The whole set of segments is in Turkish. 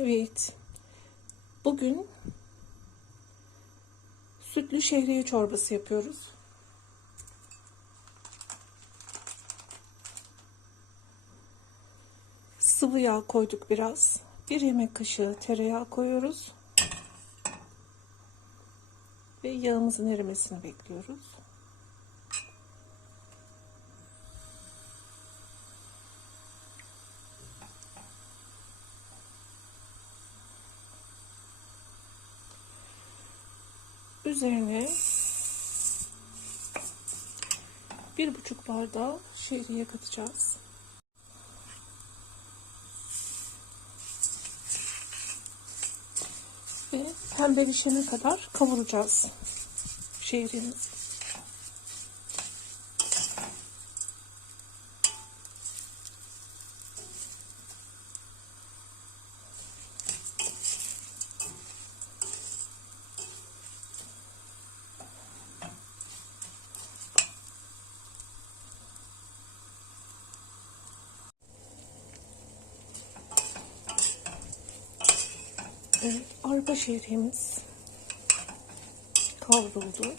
Evet. Bugün sütlü şehriye çorbası yapıyoruz. Sıvı yağ koyduk biraz. Bir yemek kaşığı tereyağı koyuyoruz. Ve yağımızın erimesini bekliyoruz. Üzerine bir buçuk bardağı şehriye katacağız. Ve pembeleşene kadar kavuracağız şehrimizi. Evet, arpa şehriyemiz kavruldu.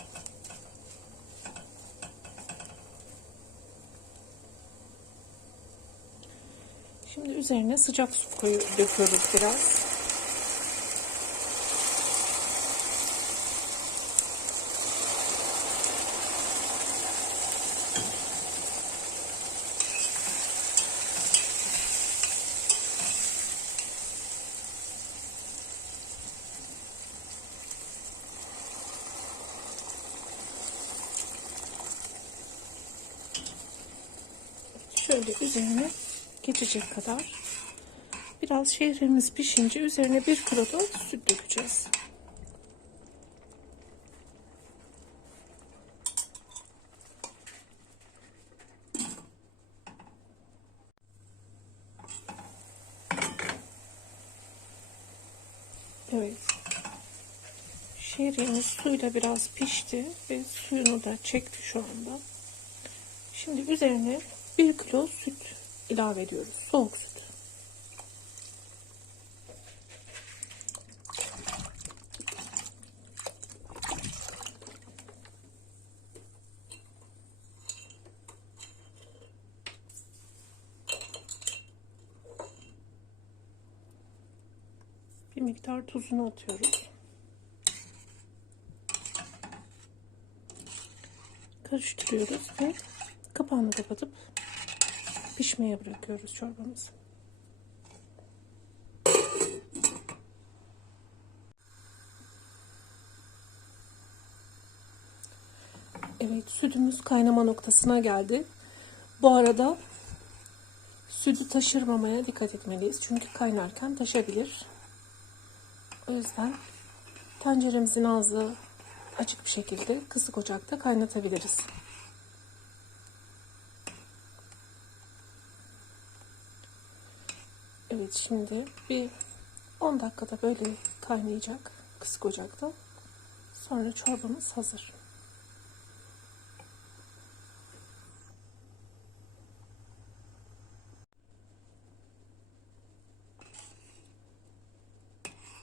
Şimdi üzerine sıcak su koyu döküyoruz biraz. Şöyle üzerine geçecek kadar biraz şehrimiz pişince üzerine bir kilo süt dökeceğiz. Evet. Şehriyemiz suyla biraz pişti ve suyunu da çekti şu anda. Şimdi üzerine 1 kilo süt ilave ediyoruz. Soğuk süt. Bir miktar tuzunu atıyoruz. Karıştırıyoruz ve kapağını kapatıp pişmeye bırakıyoruz çorbamızı. Evet sütümüz kaynama noktasına geldi. Bu arada sütü taşırmamaya dikkat etmeliyiz. Çünkü kaynarken taşabilir. O yüzden tenceremizin ağzı açık bir şekilde kısık ocakta kaynatabiliriz. Evet şimdi bir 10 dakikada böyle kaynayacak kısık ocakta. Sonra çorbamız hazır.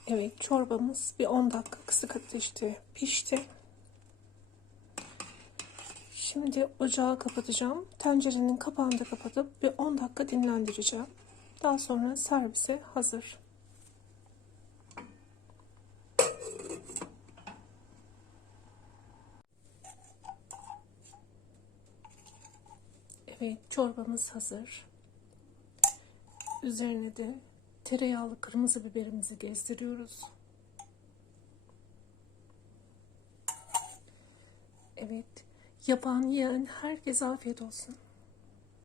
Evet çorbamız bir 10 dakika kısık ateşte pişti. Şimdi ocağı kapatacağım. Tencerenin kapağını da kapatıp bir 10 dakika dinlendireceğim. Daha sonra servise hazır. Evet, çorbamız hazır. Üzerine de tereyağlı kırmızı biberimizi gezdiriyoruz. Evet, yapan yiyen herkese afiyet olsun.